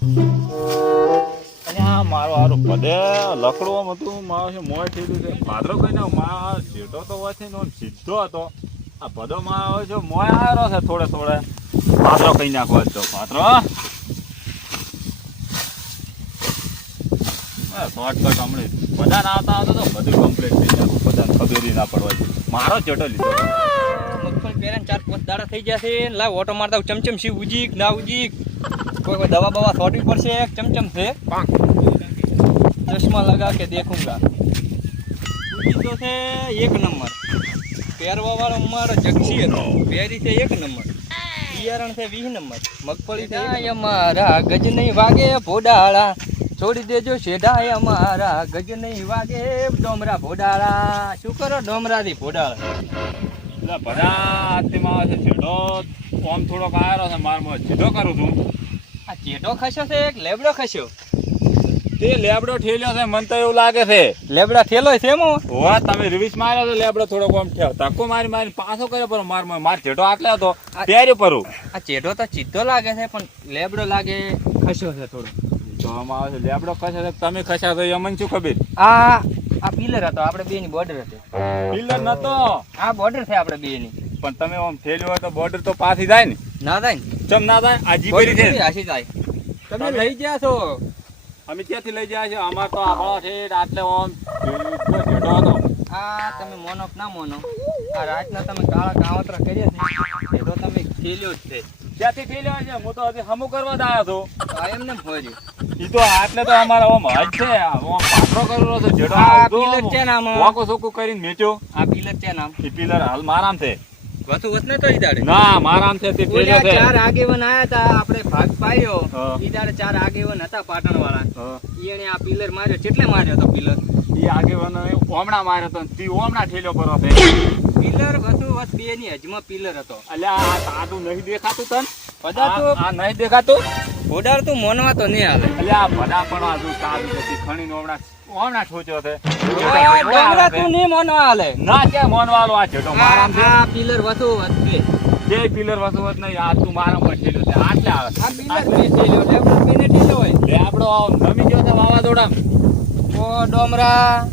અને આ મારો હારું પદે લકડું હતું મારો છે મોય થઈ ગયું છે ભાદરો કહીને મારો જેટો તો હોય છે ને સીધો હતો આ પદો મારો છે મોય આવ્યો છે થોડે થોડે ભાદરો કહી નાખવો તો ભાદરો શોર્ટકટ હમણાં બધા ના આવતા આવતા તો બધું કમ્પ્લીટ થઈ જાય બધાને ખબર ના પડવા દે મારો જેટો લીધો મગફળી પહેલા 4-5 દાડા થઈ જશે લાવ ઓટો મારતા ચમચમ સી ઉજીક ના ઉજીક કોઈ દવા બવા છોડવી પડશે ચમચમ છે ચશ્મા લગા કે દેખુંગા ઉજી તો છે 1 નંબર પહેરવા વાળો મારો જક્ષી હતો પહેરી છે 1 નંબર બિયારણ છે 20 નંબર મગફળી છે અમારા ગજ નહીં વાગે ભોડાળા છોડી દેજો શેઢાય અમારા ગજ નહીં વાગે ડોમરા ભોડાળા શું કરો ડોમરાથી ભોડાળા એટલે બધા આરતીમાં આવે છે જેટો આમ થોડોક આવ્યો છે મારમાં જેટો કરું છું આ ચેટો ખસ્યો છે એક લેબડો ખસ્યો તે લેબડો ઠેલ્યો છે મને તો એવું લાગે છે લેબડા થેલો છે એમાં હોવા તમે રિવીસ માર્યો તો લેબડો થોડોક આમ થયો ધક્કો મારી મારી પાછો કર્યો પણ માર જેટો આટલે હતો ત્યારે પરું આ ચેટો તો સીધો લાગે છે પણ લેબડો લાગે ખસ્યો છે થોડો જોવામાં આવે છે લેબડો ખસે છે તમે ખસ્યા તો એ મને શું ખબર આ પિલર હતો આપણે બે ની બોર્ડર હતી પિલર નતો આ બોર્ડર છે આપણે બે ની પણ તમે આમ થેલ્યો હોય તો બોર્ડર તો પાછી જાય ને ના થાય ને ચમ ના થાય આ જીબરી છે હાસી થાય તમે લઈ ગયા છો અમે ક્યાંથી લઈ જાય છે અમાર તો આપણો છે આટલે આમ જેટો હતો આ તમે મોનો કે ના મોનો આ રાતના તમે કાળા કાવતરા કર્યા છે એ તો તમે ખેલ્યો જ છે ક્યાંથી થેલ્યો છે હું તો હજી હમું કરવા જ આવ્યો હતો આ એમને ફોર્યું ઈ તો આટલે તો અમારા ઓમ હજ છે ઓમ પાત્રો કરેલો છે જેટો આ પિલર છે ને આમાં વાકો સોકો કરીને મેચ્યો આ પિલર છે નામ ઈ પિલર હાલ મારામ છે વસુ વસ ને તો ઈ દાડે ના મારામ છે તે થેલ્યો છે ચાર આગેવન આયા હતા આપણે ભાગ પાડ્યો હા. ઈ દાડે 4 આગેવન હતા પાટણ વાળા હા. ઈને આ પિલર માર્યો કેટલે માર્યો તો પિલર ઈ આગેવાનો ઓમણા માર્યો તો તી ઓમણા ઠેલ્યો પરો છે પિલર વસુ વસ બે ની હજમાં પિલર હતો અલ્યા આ તાડું નહીં દેખાતું તન બધા તો આ નહીં દેખાતું ઓડાર તું મોનવા તો નહીં હાલે અલ્યા આ ભડા પણ આજુ તાડું નથી ખણીને ઓમણા ઠોચ્યો છે ડોંગરા તું નહીં મોનવા હાલે ના ક્યાં મોનવાલો આ જેટો મારામ છે આ પિલર વસુ વસ બે જે પિલર વસવત નહીં આ તું મારામ પર ઠેલ્યો છે આટલે આવે આ પિલર બે ઠેલ્યો લેબડો બેને ઠેલ્યો હોય લેબડો નમી ગયો છે વાવાઝોડા ઓ ડોમરા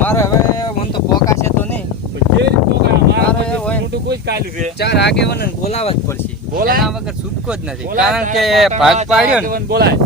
મારે હવે મન તો પોકાશે તો નહીં જે રીતનું મારે મારા હોય. મોટું કોઈ જ કાલ્યું છે ચાર આગેવાન બોલાવવા જ પડશે બોલાય? એના વગર છૂટકો જ નથી બોલાય કારણ કે તારા ભાગ પાટણના પાડ્યો ને આગેવાન બોલાય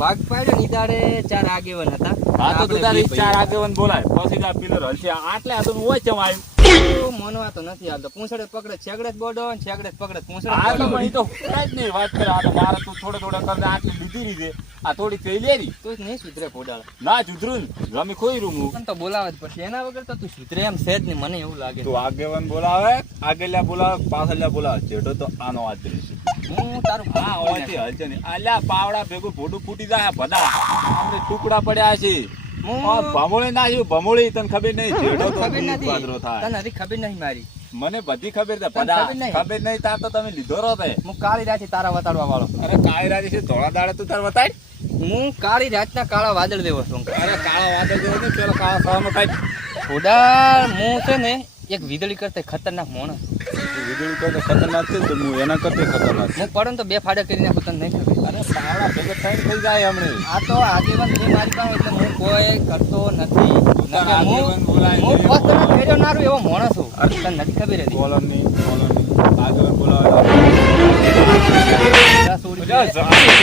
ભાગ પાડ્યો ને ઈ દાડે ચાર આગેવાન હતા હા તો તું આપણે તારી બે ચાર ભાઈઓ. આગેવાન બોલાય પછી જ આ પિલર હલશે આટલે આ તો હોય ચમ આવ્યું તો મોનવા તો નથી હાલતો પૂંછડે પકડે છેગડે જ બોડો ને છેગડે જ પકડે પૂંછડે આ તો બોડો. મને તો ફરાય જ નહીં વાત કરે આ તો મારે તું થોડે થોડે કરને આટલી લીધી રીતે આ થોડી થઈ લેરી તું જ નહીં સુધરે પોડાળ ના જુદરું ગમી ખોઈ રૂમ પણ તો બોલાવવા જ પડશે એના વગર તો તું સુધરે એમ છે જ નહીં મને એવું લાગે તું આગેવાન બોલાવે આગેલા બોલાવે પાછળલા બોલાવે જેટો તો આનો વાત છે હું તારું હા હોયથી હલશે નહીં આલ્યા પાવડા ભેગું ભોડું ફૂટી જાય બધા અમને ટુકડા પડ્યા છે હું ભમોળી નાખ્યું ભમોળી તને ખબર નહીં જેટો તો ખબર બીજ નથી પાદરો થાય તને હજી ખબર નહીં મારી મને બધી ખબર છે તને પડા ખબર નહીં? ખબર નહીં તાર તો તમે લીધો રહો તે હું કાળી રાત તારા વતાડવા વાળો અરે કાળી રાજી છે ધોળા દાડે તું તાર બતાય હું કાળી રાતના કાળા વાદળ દેવો છું અરે કાળા વાદળ જેવો ને પેલો કાળા સવામાં કાંઈ પોડાળ હું છે ને એક વીજળી કરતા ખતરનાક માણસ વીજળી કરતા ખતરનાક છે તો હું એના કરતા ખતરનાક હું પડું તો 2 ફાડા કરી નાખું તને નહીં ખબર અરે પાવડા ભેગા થઈને થઈ જાય હમણે આ તો આગેવાન છે મારી પાસે એટલે હું કોઈ કરતો નથી તાર આગેવાન બોલાય હું નહીં. પોસ્ટ માં ફેર્યો નારું એવો માણસ છું તને નથી ખબર હતી કોલોની આગળ બોલાવે આ છોડી દે.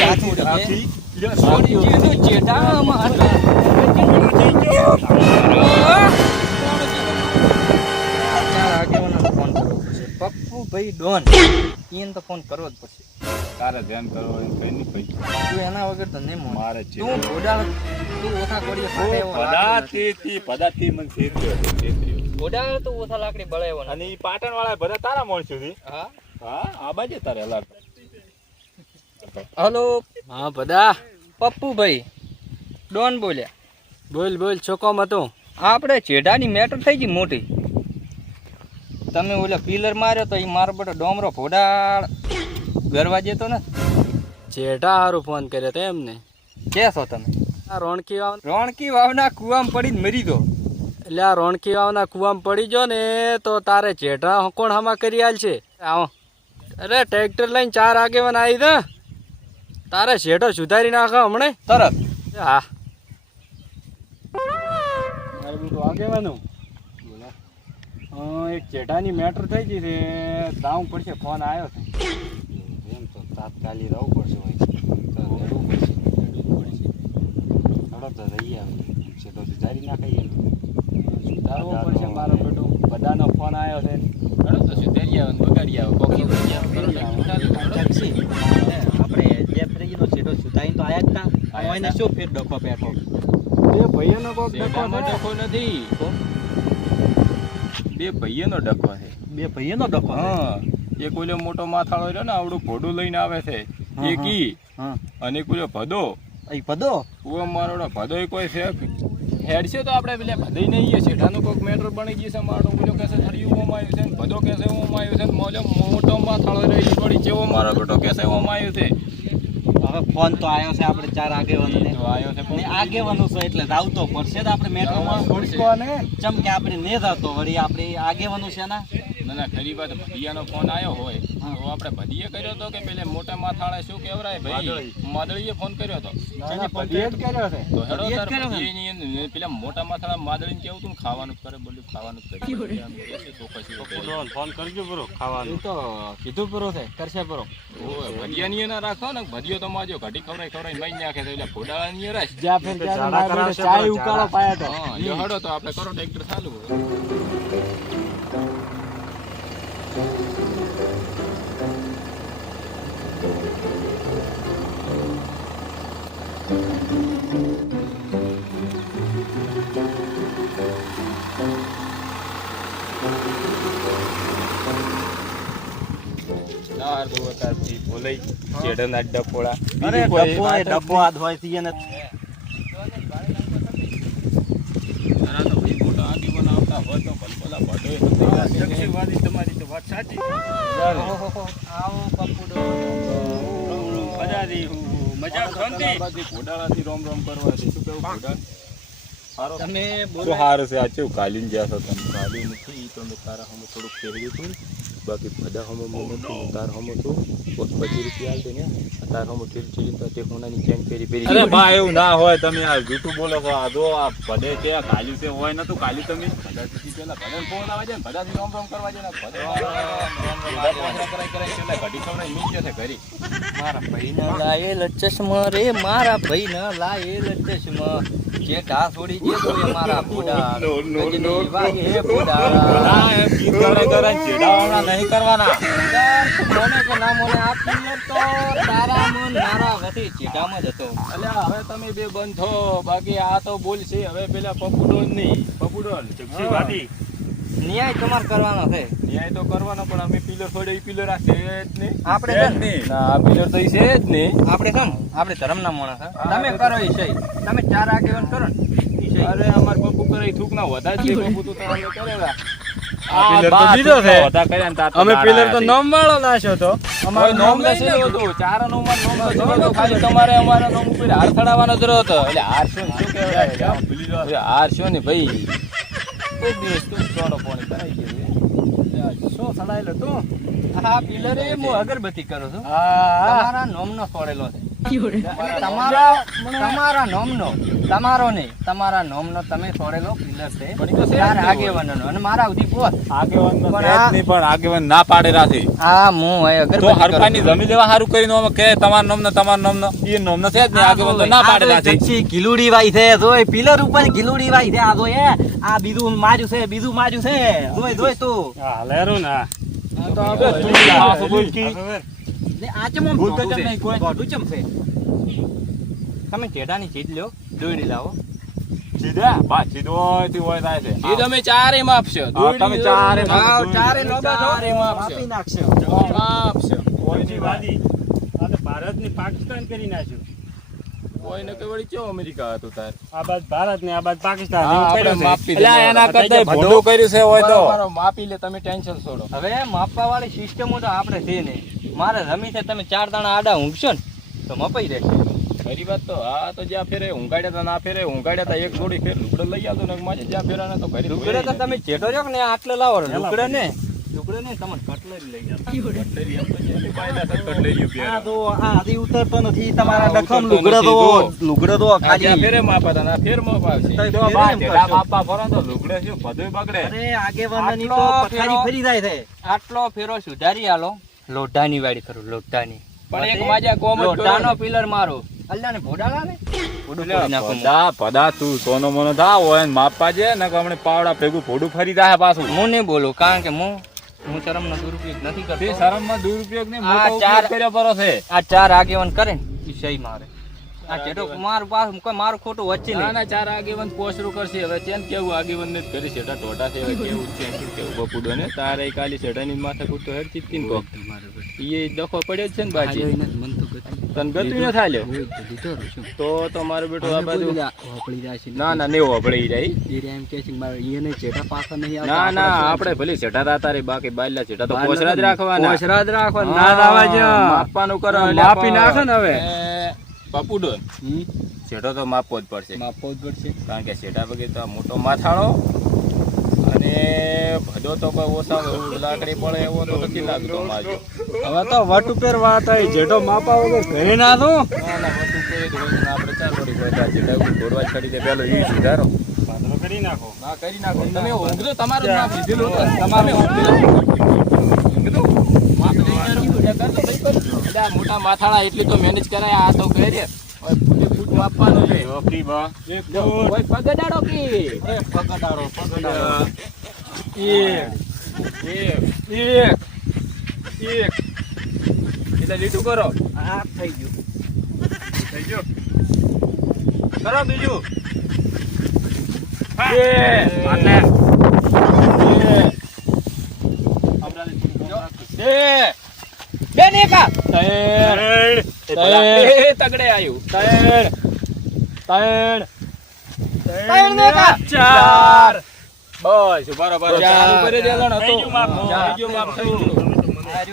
આ છોડી દે. છોડી દીધું ચેટામાં. ચાર આગેવાનોને ફોન કરવો પડશે. પપ્પુભાઈ ડોન એને તો ફોન કરવો જ પડશે તારે ધ્યાન કરવો એમ કઈ નહીં ભાઈ તું એના વગર તો નહીં મોન મારે છે તું ઘોડા તું ઓછા કોડીએ ફાટે એવો લાકડો નથી. પદાથી મને છેતર્યો ઘોડા તું ઓછા લાકડી બળાવ્યો અને ઈ પાટણ વાળા બધા તારા મળશું છે હા હા આ બાજુ તારે હલાક હલો હા બધા પપ્પુભાઈ ડોન બોલ્યા બોલ બોલ છો કોમ હતું આપણે ચેડાની મેટર થઈ ગઈ મોટી તમે ઓલા પિલર માર્યો તો એ મારો બધો ડોમરો ઘોડાળ ગરવા જતો ને જેઠા હારું ફોન કર્યો તો એમને કે છો તમે આ રોણકી વાવ રોણકી વાવના કુવામાં પડીને મરી દો એટલે આ રોણકી વાવના કુવામાં પડી જો ને તો તારે જેઠા કોણ હમા કરી આલ છે આવો અરે ટ્રેક્ટર લઈને 4 આગેવાન આવી દે તારે શેઠો સુધારી નાખો હમણે તરત હા મારું બધું આગેવાનું એક ચેટાની મેટર થઈ ગઈ છે દાવું પડશે ફોન આવ્યો છે એમ તો તાત્કાલિક રહેવું પડશે હોય તો રહી આવે છે તો સુધારી નાખાય એમ સુધારવો પડશે મારો બેટો બધાનો ફોન આવ્યો છે તો સુધારી આવે બગાડી આવે આપણે જે ફ્રીજનો સીધો સુધારી તો આયા જ તા એને શું ફેર ડખો પેઠો એ ભાઈઓનો કોક ડખો નથી બે ભાઈઓનો ડખો છે બે ભાઈઓનો ડખો હા એક ઓલો મોટો માથાળો રહ્યો ને આવડું ઘોડું લઈને આવે છે એ કી હા અને પેલો ભદો એ પદો ઓ મારો ભદો કોઈ છે હેડ છે તો આપણે પેલા ભદઈ નહીં શેઠાનું કોઈક મેટર બની ગયું છે મારો પેલો કહેશે થરિયું ઓમ આવ્યું છે ને ભદો કહેશે ઓમ આવ્યું છે ને મોલો મોટો માથાળો રહ્યો એ વળી જેવો મારો બેટો કહેશે ઓમ આવ્યું છે હવે ફોન તો આવ્યો છે આપણે ચાર આગેવાનોને તો આવ્યો છે ને આગેવાનો છે એટલે આવતો પડશે તો આપણે મેટ્રોમાં કોને ચમ કે આપણે ને જતો વળી આપણે આગેવાનો છે ના ના ખરી વાત ભદિયાનો ફોન આવ્યો હોય તો આપણે ભદીએ કર્યો હતો કે પેલે મોટા માથાળે શું કહેવાય ભાઈ માદળીએ ફોન કર્યો હતો ભેટ કર્યો છે તો હેડો ભદીએ જ તાર કર્યો ને? ભદીએની એને પેલા મોટા માથાળા માદળીને કેવું તું ને ખાવાનું જ કરે બોલ્યું ખાવાનું જ કરે ફોન કરજો બરો ખાવાનું તો કીધું પૂરો છે કરશે પૂરો ભદિયાની એના રાખો ને ભદીયો તો માજો ઘટી ખવડાવી માઈ નાખે તો એટલે ફોડાની રાખ જ્યાં ફેર ત્યાં મારા બેટે ચાય ઉકાળો પાયા તો હા જો હેડો તો આપણે કરો ટ્રેક્ટર ચાલુ બોલાઈ ચેડન અડ્ડા પોળા અરે ડબ્બો એ ડબ્બો હાથ હોય થી એને તમારી તો વાત સાચી આવો પપ્પુડો મજા શાંતિ ઘોડાળાથી રોમ રોમ કરવા છે શું કેવું ઘોડા સારો તમે તો બોલો સારું છે આ કેવું કાલીન જ્યાં છો તમે કાલીન નથી ઈ તો મેં તારા હમ થોડુંક ફેરવ્યું હતું બાકી બધા હમ નથી તાર હમ છું 25 રૂપિયા આલ દે ને તાર હમ ઠીર તો તે હોનાની ચેન પેરી અરે બા એવું ના હોય તમે આ જૂઠું બોલો છો આ જો આ ભડે છે આ કાલી છે હોય નતું કાલી તમે ભડાથી પેલા ભડન ફોન આવે છે ને ભડાથી રોમ રોમ કરવા છે ને ભડે કરાય એટલે ઘડી ખવડાય મીન જશે ઘરી મારા ભાઈને લાયેલ ચશ્મા રે મારા ભાઈને લાયેલ ચશ્મા જે ઘા છોડી જે તો એ મારા બુડા ગજની વાગે બુડા નહીં કરવાના મોને કે ના મોને આપી તો તારા મન મારા વતી ચીડામાં જ હતો અલ્યા હવે તમે બે બંધ થો બાકી આ તો બોલશે હવે પેલા પપુડો નહીં પપુડો જગસી વાદી ન્યાય તમાર કરવાનો છે ન્યાય તો કરવાનો પણ અમે પિલર છોડે ઈ પિલર આ છે જ નહીં આપણે છે જ નહીં ના આ પિલર તો ઈ છે જ નહીં આપણે છે ને આપણે ધર્મના માણસ છે તમે કરો ઈ સહી તમે ચાર આગેવાન કરો ને ઈ સહી અરે અમાર પપ્પુ કરે થૂક ના વધા જ પપ્પુ તો તમે કરેલા આ પિલર તો દીધો છે. વધા કર્યા ને તાર તો અમે દાડા પિલર તો હતી. નામ વાળો નાખ્યો તો અમારે નોમ લસી હતું ચાર નો માં નોમ લસી હતો ખાલી તમારે અમારા નોમ ઉપર હાર ચડાવવાનો જ રહ્યો હતો એટલે હાર શું શું કહેવાય હાર શું ને ભાઈ કોઈ દિવસ તું સોનો પાણી કરાઈ ગયો શું સડાયેલો તું આ પિલર એ હું અગરબત્તી કરું છું હા તમારા નોમનો છોડેલો છે તમારા નોમનો તમારો નહીં તમારા નોમનો તમે છોડેલો પિલર છે પણ ઈ તો છે જ ચાર નહીં આગેવાનનો અને મારા સુધી પોત આગેવાન તો પણ છે જ આ- નહીં પણ આગેવાન ના પાડે રાખી આ હું હવે તો અગરબત્તી હરખાની જમી લેવા સારું કરીને અમે કે તમારા નામનો એ નામનો છે જ નહીં આગેવાન તો ના પાડે રાખી ગીલુડી વાઈ છે જોય પિલર ઉપર ગીલુડી વાઈ છે આ જોય આ બીજું માર્યું છે બીજું માર્યું છે જોય જોય તું હા લેરું ના તો હવે તું આ શું બોલ કી? ને આ ચમ આમ ભૂલ તો ગોઢું કેમ છે? નહીં કોઈ? ગોઢું ચમ છે તમે ટેડાની ચીજ લ્યો દોડી લાવો સીધા બા સીધો હોય તે હોય થાય છે એ તમે ચારે માપશો તમે ચારે હા, ચારે નો ચારે માપશો માપી નાખશે માપશો કોઈની વાદી આ તો ભારતની પાકિસ્તાન કરી નાખ્યું કોઈને કે વળી કેવો અમેરિકા હતું તાર આ બાદ ભારત ને આ બાદ પાકિસ્તાન હા, એવું આપણે કર્યું છે. માપી એટલે દીધું. એના કરતા બધું ભોંડું કર્યું છે હોય તો બરાબર, માપી લે તમે ટેન્શન છોડો હવે માપવા વાળી સિસ્ટમો તો આપણે છે નહીં મારે રમી છે તમે 4 દાણા આડા ઊંઘશો ને તો મપાઈ રહેશે ખરી વાત તો આ તો જ્યાં ફેરે ઊંઘાડ્યા તા ના ફેરે ઊંઘાડ્યા તા એક જોડી ફેર લુગડો લઈ આવતો ને માજે જ્યાં ફેરા ને તો ઘરે લુગડા તો તમે જેટો રહ્યો કે ને આટલે લાવો લુગડા ને લુગડો ને તમને કટલેરી લઈ જાવ. કટલેરી એમ તો છે, એની પાસે તો કટલેરીઓ પહેરે. આ તો આ આધી ઉતરતો નથી તમારા હા, ડખમ ઉતરતો લુગડો નથી, તો જો. લુગડો તો આ જ્યાં ખાલી ફેરે માપા હતા, આ ફેર માપ આવશે. તો જો ફેરે બા એમ ઢેલા કરશો. માપા ફરો તો લુગડે શું બધુંય બગડે. અરે આગેવાનની તો આટલો પથારી ફેરો- ફરી જાય છે આટલો ફેરો સુધારી આલો લોઢાની વાડી કરું લોઢાની પણ એક માજા કોમ જ લોઢાનો કરો. પિલર મારો અલ્લા ને ભોડાલા ને પદા તું સોનો મોનો થા હોય ને માપવા છે ને કે હમણાં પાવડા ભેગું ભોડું ફરી જાય પાછું. હું નહીં બોલું કારણ કે હું શરમનો દુરુપયોગ નથી તે કરતો. શરમમાં દુરુપયોગ નહીં, આ મોટો ચાર- ઉપયોગ કર્યો પરો છે. આ ચાર આગેવાન કરે ને ઈ સહી મારે આ ચેટો મારું પાછું કોઈ મારું ખોટું વચ્ચે ના નહીં ના ચાર આગેવાન પોસરું કરશે હવે ત્યાં કેવું આગેવાન ને કરી શેઠા ટોટા છે હવે કેવું છે શું કેવું બપુડો ને તારે કાલી શેઠાની માથે કૂટતો હેર ચીટકીન કોક ઈ દખો પડ્યો જ છે ને બાજી તને ગતું ન થાય તો મારું બેટું આ બાજુ ના ના નેવો વપડી જાય. ના ના આપણે ભલે શેઠા હતા તારે બાકી બાયલા શેઠા તો પોસરા જ રાખવાના. પોસરા જ રાખો હા, ના લાવા જ માપવાનું કરો એટલે માપી નાખો ને હવે. પપુડો શેઠો તો માપવો જ પડશે માપવો જ પડશે. કારણ કે શેઠા વગેરે તો આ મોટો માથાળો અને ભદો તો કોઈ ઓછા લાકડી પડે એવો તો નથી લાગતો માજો. હવે તો વટ ઉપર વાત આવી જેઠો માપા વગર ઘરે ના દો. ના ના બધું કરી દો ને આપણે ચાર વળી બધા શેઠા ઉપર દોડવા જ કરી દે પેલો ઈ સુધારો કરી નાખો. હા કરી નાખો તમે ઊંઘજો તમારું જ માપ લીધેલું હતું. તમારે ઊંઘજો. માપ લઈ ગયા કરતો ભાઈ કરો. એટલે આ મોટા માથાળા એટલી તો મેનેજ કરાય આ તો કરે હવે ફૂટે ફૂટ માપવાનું છે. કોઈ પગડાડો કી પગડાડો એક એટલે લીધું કરો આ થઈ ગયું થઈ ગયો કરો બીજું તગડે આવ્યું ચાર. બસ બરોબર ચાલુ કરી દેલો ને થઈ ગયું માપ. થઈ ગયું માપ, થઈ ગયું.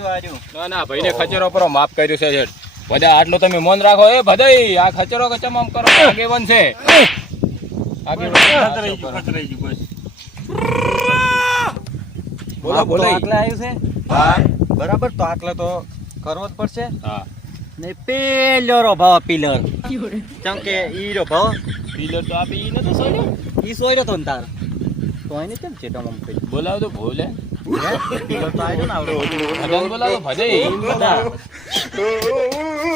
આર્યું ના ના ભાઈને ખચેરો પર માફ કર્યું છે શેઠ. બધા આટલું તમે મન રાખો એ બધાય આ ખચેરો કે ચમામ કરો આગેવાન છે આગેવાન. બોલો માપ તો બોલો આટલે આવ્યું છે હા બરાબર તો આટલે તો કરવો જ પડશે હા ને પેલો રો ભાવ પિલર કેમ કે ઈ રો ભાવ પિલર તો આપી ઈ નતો સોયડો. ઈ સોયરો તો ને તાર તો એને કેમ છે ટમમ પડી બોલાવ તો ભોલે પિલર તો આવ્યો ને આવડો ભજન બોલાવો ભજે બધા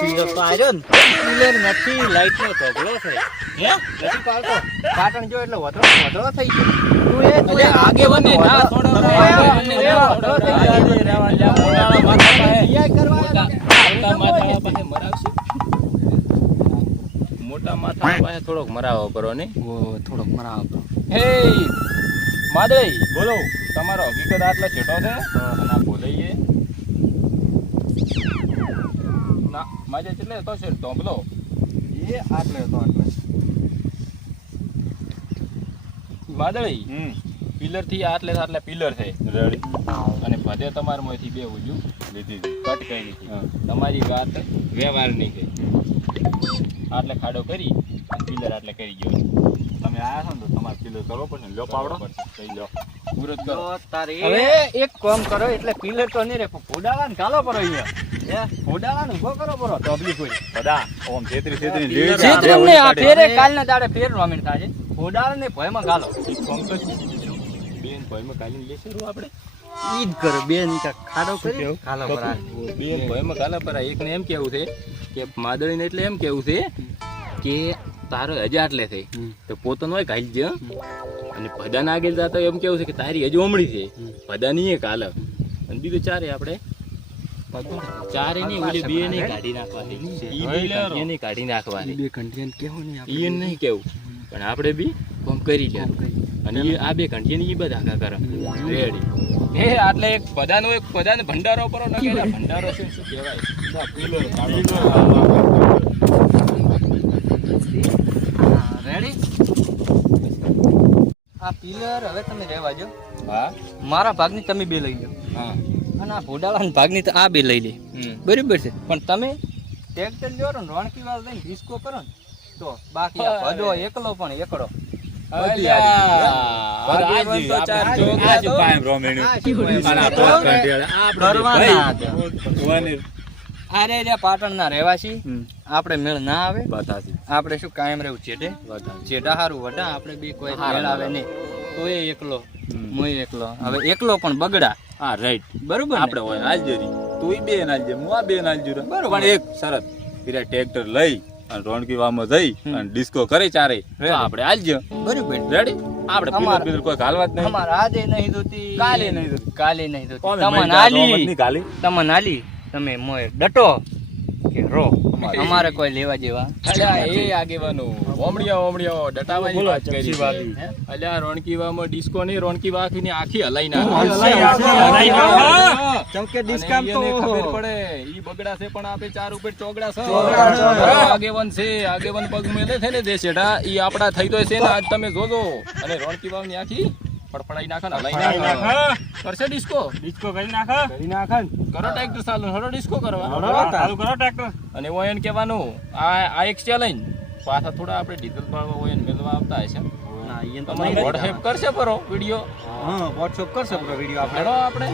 પિલર તો આવ્યો ને પિલર નથી લાઈટ નો ઢગલો છે હે નથી પાડતો પાટણ જો એટલે વધરો થઈ ગયો તું એ આગેવાન ને ના થોડો આગેવાનને ના થોડો મોટા માથા પાસે થોડોક મરાવો કરો ને થોડોક મરાવો. હે માદઈ બોલો તમારો હકીકત આટલો છેટો છે અને આ બોલાઈએ ના માજે એટલે તો છે ધોંભલો એ આટલે તો આટલે માદળી પિલર થી આટલે પિલર છે રેડી અને ભદે તમારા માંથી બે ઉજુ લીધી કટ કરી હતી તમારી વાત વ્યવહાર નહીં ગઈ આટલે ખાડો કરી અને પિલર આટલે કરી ગયો તમે આયા છો ને તો તમારે પિલર કરવો પડશે ને લો પાવડો થઈ જાઓ મુહૂર્ત કરો તારે હવે એક કામ કરો એટલે પિલર તો નહીં રે ફોડાવા ને ગાલો પર અહીંયા ફોડાવા ને ઉભો કરો પરો તબલી કોઈ બધા ઓમ છેતરી છેતરી ચેતરમ ને આ ફેરે કાલના દાડે ફેર રમીને થાય છે ફોડાવા ને ભયમાં ગાલો બેન ભયમાં કાલીને લેશું આપણે ઈ જ કરો બેન ખાડો કરી ખાલો પર બેન ભયમાં કાલા પર એકને એમ કેવું છે કે માદળીને એટલે એમ કેવું છે કે તારો હજી આટલે થઈ તો પોતાનો હોય કાઢી જ અને ભદાના આગળ જતા એમ કેવું છે કે તારી હજુ ઓમળી છે ભદાની એ કાલ અને બીજું ચારે આપણે ચારે નહીં ઓલી બે નહીં કાઢી નાખવાની ઈ બે કંઠિયાની કાઢી નાખવાની બે કંઠિયાને કેવું નહીં આપણે. ઈ નહીં કેવું પણ આપણે બી કોમ કરી લે અને ઈ આ બે કંઠિયાની ઈ બધા આખા કરે રેડી હે આટલે એક બધાનો ભંડારો પરો ન કે ભંડારો છે શું કહેવાય પિલર રેડી આ પિલર હવે તમે રહેવા જો હા મારા ભાગની તમે બે લઈ લો હા અને આ ભોડાવાના ભાગની તો આ બે લઈ લે બરાબર છે પણ તમે ટ્રેક્ટર લ્યો ને રોણકી વાળ લઈને ડિસ્કો કરો ને તો બાકી આ ભદો એકલો પણ એકડો આગેવાન તો ચાર ચોગડા તો કાયમ રોમેણ્યું. આ શું હોય? અને આ પેલા કંઠિયાળા, આપણે કરવાના ભાઈ, ઓને અરે રે પાટણના રહેવાસી આપણે મેળ ના આવે બતાસી, આપણે શું કાયમ રહેવું ચેટે બતાસી. ચેટા હારું વટા આપણે બી કોઈ હારું મેળ આવે નહીં તો એ એકલો હું એકલો હવે એકલો પણ બગડા હા રાઈટ, બરોબર ને? આપણે હોય આલજો રી, તું બે નાલજે, હું આ બે નાલજો રે. બરોબર. પણ એક શરત, પેલા ટ્રેક્ટર લઈ અને રોનકી વાવમાં જઈ અને ડિસ્કો કરે ચારે તો આપણે આલજો. બરોબર રેડી? આપણે અમારા- પીલર કોઈ ગાલવા જ નહીં. અમાર આજે નહીં ધોતી કાલે નહીં ધોતી. કાલે નહીં ધોતી કોમે તમને મહિના રોમત આલી નહીં ગાલી. તમને આલી તમે મોય ડટો કે રો અમારે- અમારે કોઈ લેવા જેવા અલ્યા એ આગેવાનો ઓમડિયા ડટાવાની વાત કરી ચમચી વાગી. છે. અલ્યા રોણકીવામાં ડિસ્કો નહીં, રોણકી વાકીની આખી હલાઈ ના ચમકે અને ડિસ્કામ તો ઈને ખબર પડે ઈ બગડા છે પણ આપે ચાર ઉપર ચોગડા છે. ચોગડા છે. આગેવાન છે, આગેવાન પગ મેલે છે ને દે શેઠા ઈ આપડા થઈ તો છે ને આજ તમે જોજો અને રોણકી વાવની આખી ફડફડાઈ નાખે ને હલાઈ નાખે કરશે ડિસ્કો કરી નાખે કરો ટ્રેક્ટર ચાલુ હળો ડિસ્કો કરવા ચાલુ કરો ટ્રેક્ટર. અને હોય એને કહેવાનું આ એક ચેલેન્જ પાછા થોડા આપણે ડીઝલ પાડવા હોય એને મેળવા આવતા હશે ના ઈ તો તમારે વોટ્સએપ કરશે પરો વિડીયો હા WhatsApp કરશે બ્રો વિડિયો આપણે. હેડો આપણે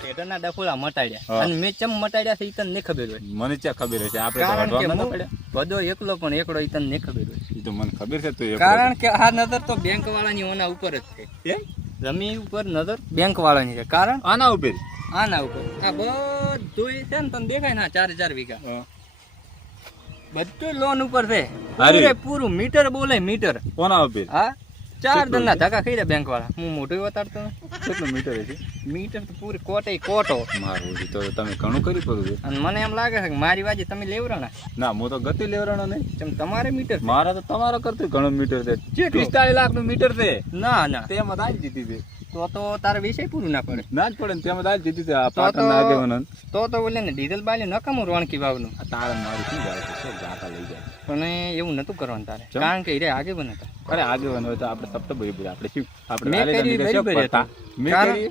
થિયેટરના ડફોલા મટાડ્યા હા. અને મેં ચમ મટાડ્યા છે ઈ તને નહીં ખબર હોય મને ક્યાં ખબર હશે, આપણે તો કારણ કે વાંધવા નતા હું પડ્યા. બધો એકલો પણ એકડો ઈ તને નહીં ખબર હોય ઈ તો મને ખબર છે તું એકલો કારણ કે આ નજર તો બેંક વાળાની ઓના ઉપર જ છે એમ? જમીન ઉપર નજર બેંક વાળાની છે કારણ આના ઉપર આના ઉપર આ બધું છે ને તને દેખાય ને 4,000 વીઘા હા. બધું લોન ઉપર છે અરે. પૂરું મીટર બોલે મીટર કોના ઉપર હા 4 દનના ધક્કા ખાઈ રહ્યા બેંક વાળા હું મોટું વતાડતો નથી. કેટલું મીટર છે મીટર તો પૂરી કોટે કોટો મારું ઈ તો તમે ઘણું કરી પડું છે. અને મને એમ લાગે છે કે મારી વાજી તમે લેવરાણા ના હું તો ગતિ લેવરાનો નહીં, જેમ તમારે મીટર છે. મારા તો તમારા કરતું ઘણું મીટર છે. કેટલું? 45 લાખનું મીટર છે. ના ના તેમાં દાલ જીતી છે. તો તારે વિષય પૂરું ના પડે ના જ પડે ને, તેમાં દાલ જીતી છે. આ તો પાટણના આગેવાનો. તો ઓલે ને ડીઝલ બાલી નકામું રોણકી વાવનું આ તારે મારું શું જાય છે? શું જાતા લઈ જાય? પણ એવું નતું કરવાનું તારે ચમ? કારણ કે હીરે આગે બન હતા અરે આગેવાનો હોય તો આપણે સપ્ત બરાબર આપણે શું આપણે મેં વાલે કરી જમીને શું બરાબર કરતા? મેં કારણ- કરી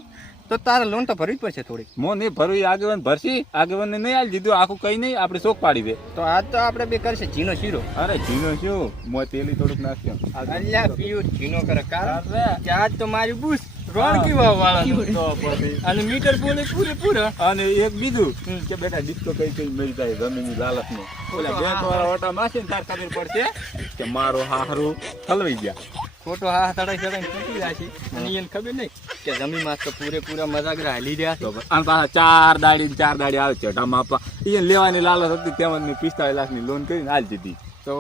તો તારે લોન તો ભરવી જ પડશે થોડી મો નહીં ભરું, એ આગેવાન ભરશી. આગેવાનને નહીં આલી દીધું આખું કઈ નહીં, આપણે શોક પાડી દે. તો આજ તો આપણે બે કરશે જીનો શીરો અરે જીનો શું, મોય તેલી થોડુંક નાખ્યો. અલ્યા પીયું જીનો કરે કારણ કે આજ તો મારી બુશ રોણકી વાવ વાળા તો પછી અને મીટર બોલે પૂરેપૂરા અને એક બીજું કે બેટા ડિસ્કો કઈ કઈ મરી જાય જમીનની લાલચમાં. ઓલા બેંક વાળા ઓટા માસે ને તાર ખબર પડશે કે મારો હાહરું ઠલવાઈ ગયા. ખોટો હા તડાઈ તડાઈ તૂટી જાય છે અને એને ખબર નહીં કે જમીનમાં તો પૂરેપૂરા મજાકરા હાલી રહ્યા છે તો પછી આને પાછા 4 દાડી આવે છે ઢામ આપવા. એને લેવાની લાલચ હતી, તેમાં મેં 45 લાખની લોન કરીને આલી દીધી. તો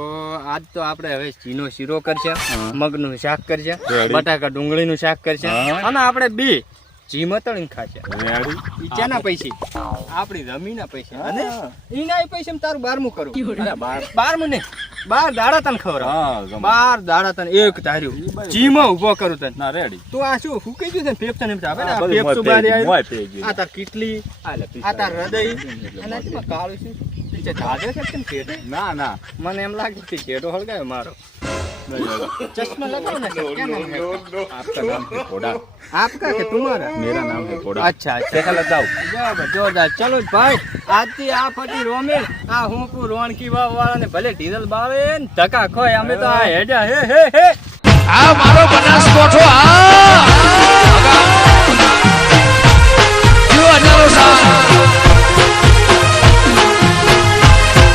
આજ તો આપણે હવે જીનો શીરો કરશે મગનું શાક કરશે Ready. બટાકા ડુંગળીનું શાક કરશે હા. અને આપણે બે જી મતળીને ખાશે રેડી? ઈ ચાના પૈસે આપણી જમીનના પૈસે અને ઈના પૈસે તારું 12મું કરું અરે બાર. 12મું ને 12 દાડા તને ખબર હા, ગમે. 12 દાડા તને એક ધાર્યું જીમાં ઊભો કરું તને ના રેડી. તો આ શું ફૂકાઈ ગયું છે ને ફેફસા ને આવે ને આ આ બધું ફેફસું મોય બહાર થઈ ગયું, આવ્યું. મોય થઈ ગયું. આ તાર કીટલી આ લે આ તાર 45 હૃદય અને આમાં કાળું શું નીચે ધાગે છે કેમ છેટે? ના ના મને એમ લાગે કે છેટો હળગાયો મારો चश्मा लगाओ ना सर, क्या नाम है आपका नाम है कोडा, आपका कि तुम्हारा? मेरा नाम है कोडा. अच्छा अच्छा लगाओ જોરદાર. ચલો ભાઈ આજથી આ ફટી રોમેલ આ હું કો રોણકી વાવ વાળાને ભલે ડીઝલ બાવે ને ધક્કા ખોય અમે તો આ હેડ્યા હે હે હે આ મારો બનાસકોઠો